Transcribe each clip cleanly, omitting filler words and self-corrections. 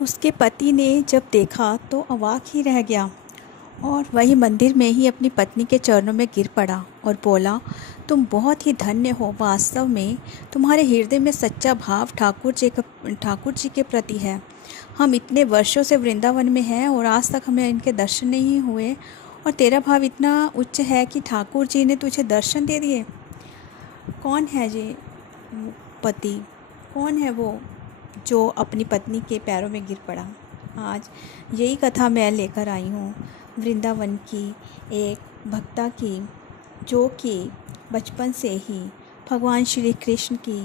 उसके पति ने जब देखा तो अवाक ही रह गया और वही मंदिर में ही अपनी पत्नी के चरणों में गिर पड़ा और बोला, तुम बहुत ही धन्य हो। वास्तव में तुम्हारे हृदय में सच्चा भाव ठाकुर जी के प्रति है। हम इतने वर्षों से वृंदावन में हैं और आज तक हमें इनके दर्शन नहीं हुए, और तेरा भाव इतना उच्च है कि ठाकुर जी ने तुझे दर्शन दे दिए। कौन है ये पति? कौन है वो जो अपनी पत्नी के पैरों में गिर पड़ा? आज यही कथा मैं लेकर आई हूँ वृंदावन की एक भक्ता की, जो कि बचपन से ही भगवान श्री कृष्ण की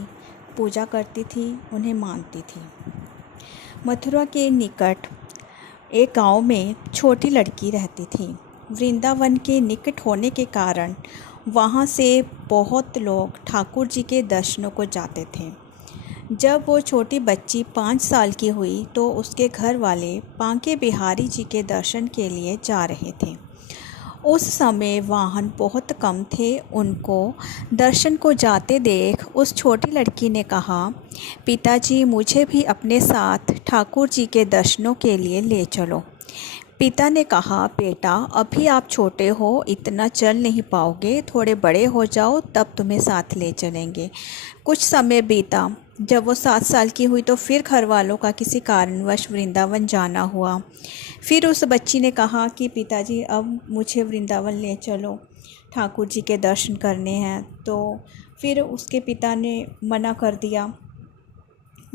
पूजा करती थी, उन्हें मानती थी। मथुरा के निकट एक गांव में छोटी लड़की रहती थी। वृंदावन के निकट होने के कारण वहां से बहुत लोग ठाकुर जी के दर्शनों को जाते थे। जब वो छोटी बच्ची 5 साल की हुई तो उसके घर वाले बांके बिहारी जी के दर्शन के लिए जा रहे थे। उस समय वाहन बहुत कम थे। उनको दर्शन को जाते देख उस छोटी लड़की ने कहा, पिताजी मुझे भी अपने साथ ठाकुर जी के दर्शनों के लिए ले चलो। पिता ने कहा, बेटा अभी आप छोटे हो, इतना चल नहीं पाओगे, थोड़े बड़े हो जाओ तब तुम्हें साथ ले चलेंगे। कुछ समय बीता। जब वो 7 साल की हुई तो फिर घर वालों का किसी कारणवश वृंदावन जाना हुआ। फिर उस बच्ची ने कहा कि पिताजी अब मुझे वृंदावन ले चलो, ठाकुर जी के दर्शन करने हैं। तो फिर उसके पिता ने मना कर दिया,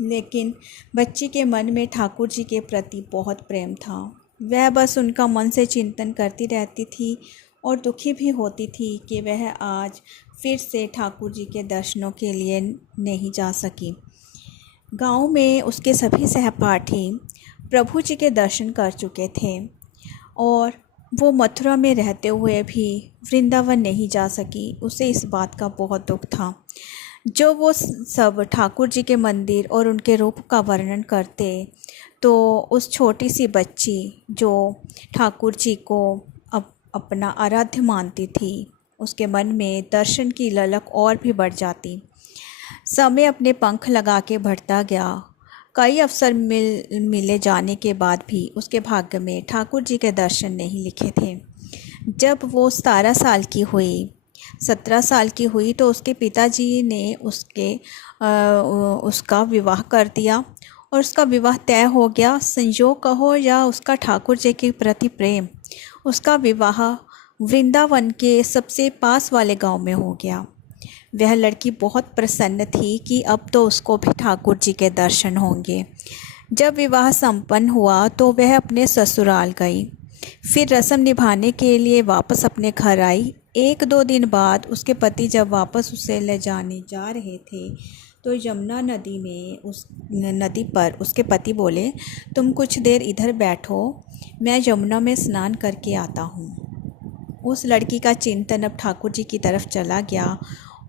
लेकिन बच्ची के मन में ठाकुर जी के प्रति बहुत प्रेम था। वह बस उनका मन से चिंतन करती रहती थी और दुखी भी होती थी कि वह आज फिर से ठाकुर जी के दर्शनों के लिए नहीं जा सकी। गांव में उसके सभी सहपाठी प्रभु जी के दर्शन कर चुके थे और वो मथुरा में रहते हुए भी वृंदावन नहीं जा सकी। उसे इस बात का बहुत दुख था। जो वो सब ठाकुर जी के मंदिर और उनके रूप का वर्णन करते, तो उस छोटी सी बच्ची जो ठाकुर जी को अपना आराध्य मानती थी, उसके मन में दर्शन की ललक और भी बढ़ जाती। समय अपने पंख लगा के बढ़ता गया। कई अवसर मिले जाने के बाद भी उसके भाग्य में ठाकुर जी के दर्शन नहीं लिखे थे। जब वो 17 साल की हुई, 17 साल की हुई तो उसके पिताजी ने उसका विवाह कर दिया और उसका विवाह तय हो गया। संयोग कहो या उसका ठाकुर जी के प्रति प्रेम, उसका विवाह वृंदावन के सबसे पास वाले गांव में हो गया। वह लड़की बहुत प्रसन्न थी कि अब तो उसको भी ठाकुर जी के दर्शन होंगे। जब विवाह संपन्न हुआ तो वह अपने ससुराल गई। फिर रस्म निभाने के लिए वापस अपने घर आई। 1-2 दिन बाद उसके पति जब वापस उसे ले जाने जा रहे थे तो यमुना नदी पर उसके पति बोले, तुम कुछ देर इधर बैठो, मैं यमुना में स्नान करके आता हूँ। उस लड़की का चिंतन अब ठाकुर जी की तरफ चला गया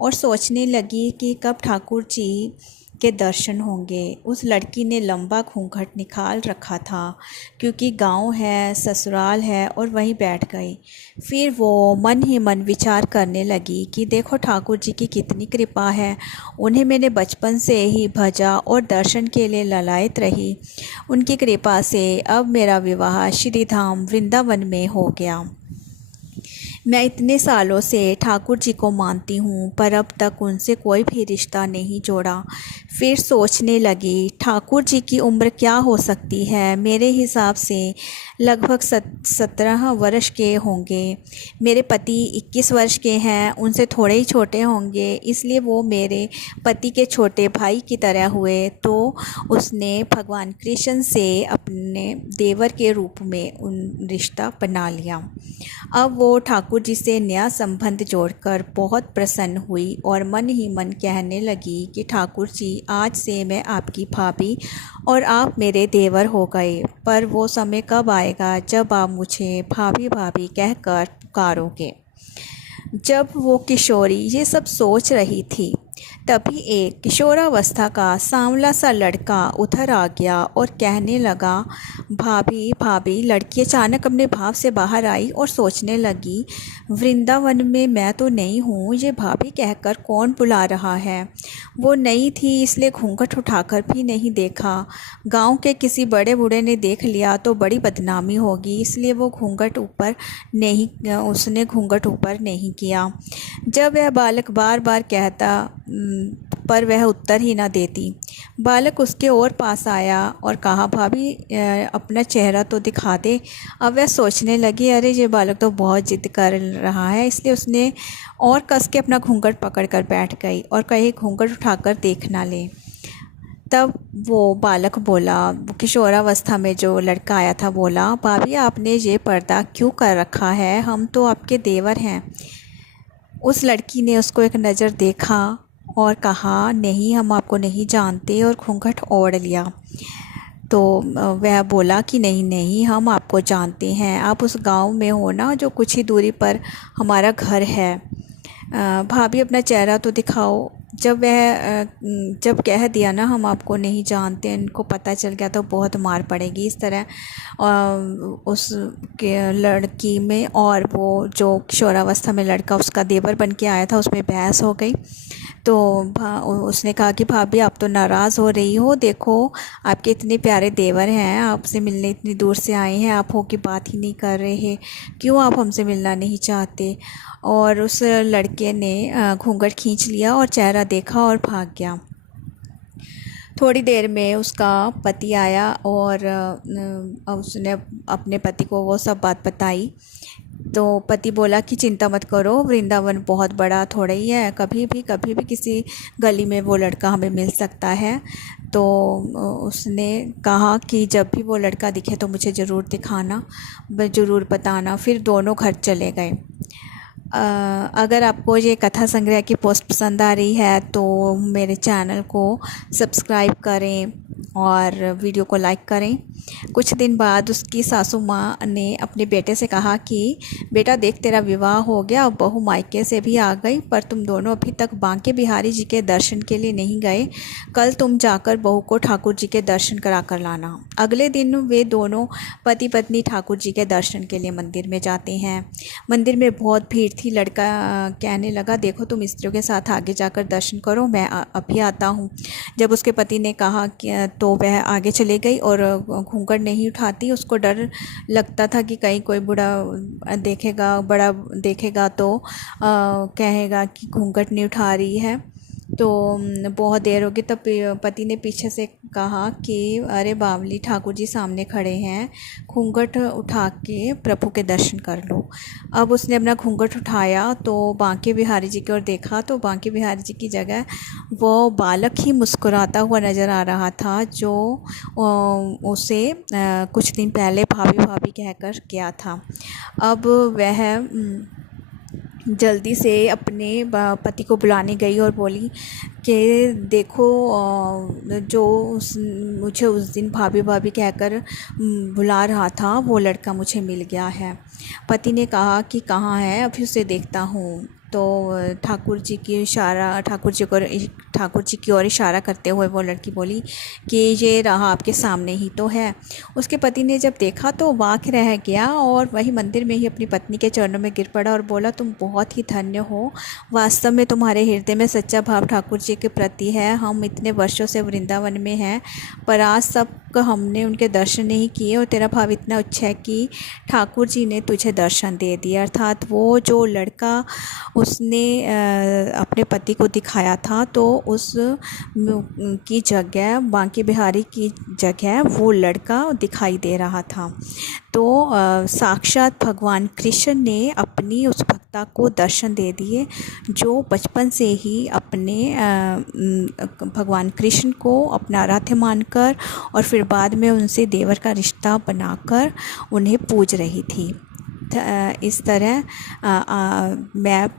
और सोचने लगी कि कब ठाकुर जी के दर्शन होंगे। उस लड़की ने लंबा घूंघट निकाल रखा था क्योंकि गांव है, ससुराल है, और वहीं बैठ गई। फिर वो मन ही मन विचार करने लगी कि देखो ठाकुर जी की कितनी कृपा है, उन्हें मैंने बचपन से ही भजा और दर्शन के लिए ललायत रही। उनकी कृपा से अब मेरा विवाह श्री धाम वृंदावन में हो गया। मैं इतने सालों से ठाकुर जी को मानती हूँ पर अब तक उनसे कोई भी रिश्ता नहीं जोड़ा। फिर सोचने लगी, ठाकुर जी की उम्र क्या हो सकती है? मेरे हिसाब से लगभग 17 वर्ष के होंगे। मेरे पति 21 वर्ष के हैं, उनसे थोड़े ही छोटे होंगे, इसलिए वो मेरे पति के छोटे भाई की तरह हुए। तो उसने भगवान कृष्ण से अपने देवर के रूप में उन रिश्ता बना लिया। अब वो ठाकुर जी से नया संबंध जोड़कर बहुत प्रसन्न हुई और मन ही मन कहने लगी कि ठाकुर जी आज से मैं आपकी भाभी और आप मेरे देवर हो गए। पर वो समय कब आएगा जब आप मुझे भाभी भाभी कहकर पुकारोगे? जब वो किशोरी ये सब सोच रही थी तभी एक किशोरावस्था का सांवला सा लड़का उधर आ गया और कहने लगा, भाभी भाभी। लड़की अचानक अपने भाव से बाहर आई और सोचने लगी, वृंदावन में मैं तो नहीं हूँ, ये भाभी कहकर कौन बुला रहा है। वो नई थी इसलिए घूंघट उठाकर भी नहीं देखा। गांव के किसी बड़े बूढ़े ने देख लिया तो बड़ी बदनामी होगी, इसलिए उसने घूंघट ऊपर नहीं किया। जब वह बालक बार बार कहता पर वह उत्तर ही न देती। बालक उसके और पास आया और कहा, भाभी अपना चेहरा तो दिखा दे। अब वह सोचने लगी, अरे ये बालक तो बहुत जिद कर रहा है, इसलिए उसने और कस के अपना घूंघट पकड़ कर बैठ गई और कहीं घूंघट उठाकर देख ना ले। तब वो बालक बोला, वो किशोरावस्था में जो लड़का आया था बोला, भाभी आपने ये पर्दा क्यों कर रखा है, हम तो आपके देवर हैं। उस लड़की ने उसको एक नज़र देखा और कहा, नहीं हम आपको नहीं जानते, और घूंघट ओढ़ लिया। तो वह बोला कि नहीं नहीं हम आपको जानते हैं, आप उस गांव में हो ना जो कुछ ही दूरी पर हमारा घर है। भाभी अपना चेहरा तो दिखाओ। जब कह दिया ना हम आपको नहीं जानते, इनको पता चल गया तो बहुत मार पड़ेगी। इस तरह उस के लड़की में और वो जो किशोरावस्था में लड़का उसका देवर बन के आया था उसमें बहस हो गई। तो उसने कहा कि भाभी आप तो नाराज़ हो रही हो, देखो आपके इतने प्यारे देवर हैं, आपसे मिलने इतनी दूर से आए हैं, आप हो की बात ही नहीं कर रहे हैं, क्यों आप हमसे मिलना नहीं चाहते। और उस लड़के ने घूंघट खींच लिया और चेहरा देखा और भाग गया। थोड़ी देर में उसका पति आया और उसने अपने पति को वो सब बात बताई। तो पति बोला कि चिंता मत करो, वृंदावन बहुत बड़ा थोड़ा ही है, कभी भी किसी गली में वो लड़का हमें मिल सकता है। तो उसने कहा कि जब भी वो लड़का दिखे तो मुझे ज़रूर दिखाना, ज़रूर बताना। फिर दोनों घर चले गए। अगर आपको ये कथा संग्रह की पोस्ट पसंद आ रही है तो मेरे चैनल को सब्सक्राइब करें और वीडियो को लाइक करें। कुछ दिन बाद उसकी सासू माँ ने अपने बेटे से कहा कि बेटा देख, तेरा विवाह हो गया, अब बहू मायके से भी आ गई, पर तुम दोनों अभी तक बांके बिहारी जी के दर्शन के लिए नहीं गए। कल तुम जाकर बहू को ठाकुर जी के दर्शन करा कर लाना। अगले दिन वे दोनों पति पत्नी ठाकुर जी के दर्शन के लिए मंदिर में जाते हैं। मंदिर में बहुत भीड़ थी। लड़का कहने लगा, देखो तुम स्त्रियों के साथ आगे जाकर दर्शन करो, मैं अभी आता हूँ। जब उसके पति ने कहा कि तो वह आगे चले गई और घूंघट नहीं उठाती। उसको डर लगता था कि कहीं कोई बड़ा देखेगा तो कहेगा कि घूंघट नहीं उठा रही है। तो बहुत देर हो गई, तब पति ने पीछे से कहा कि अरे बावली, ठाकुर जी सामने खड़े हैं, घूंघट उठा के प्रभु के दर्शन कर लो। अब उसने अपना घूंघट उठाया तो बांके बिहारी जी की ओर देखा, तो बांके बिहारी जी की जगह वो बालक ही मुस्कुराता हुआ नज़र आ रहा था जो उसे कुछ दिन पहले भाभी भाभी कहकर गया था। अब वह जल्दी से अपने पति को बुलाने गई और बोली कि देखो, मुझे उस दिन भाभी भाभी कहकर बुला रहा था, वो लड़का मुझे मिल गया है। पति ने कहा कि कहाँ है, अभी उसे देखता हूँ। तो ठाकुर जी की ओर इशारा करते हुए वो लड़की बोली कि ये रहा, आपके सामने ही तो है। उसके पति ने जब देखा तो वाक रह गया और वही मंदिर में ही अपनी पत्नी के चरणों में गिर पड़ा और बोला, तुम बहुत ही धन्य हो, वास्तव में तुम्हारे हृदय में सच्चा भाव ठाकुर जी के प्रति है। हम इतने वर्षों से वृंदावन में हैं, पर आज तक हमने उनके दर्शन नहीं किए, और तेरा भाव इतना अच्छा है कि ठाकुर जी ने तुझे दर्शन दे दिए। अर्थात वो जो लड़का उसने अपने पति को दिखाया था, तो उस की जगह, बांके बिहारी की जगह वो लड़का दिखाई दे रहा था। तो साक्षात भगवान कृष्ण ने अपनी उस भक्ता को दर्शन दे दिए, जो बचपन से ही अपने भगवान कृष्ण को अपना आराध्य मानकर और फिर बाद में उनसे देवर का रिश्ता बनाकर उन्हें पूज रही थी। इस तरह मैं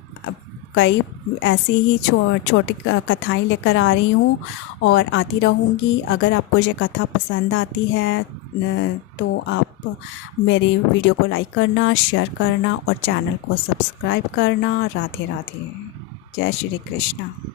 कई ऐसी ही छोटी कथाएं लेकर आ रही हूँ और आती रहूँगी। अगर आपको ये कथा पसंद आती है तो आप मेरी वीडियो को लाइक करना, शेयर करना और चैनल को सब्सक्राइब करना। राधे राधे। जय श्री कृष्ण।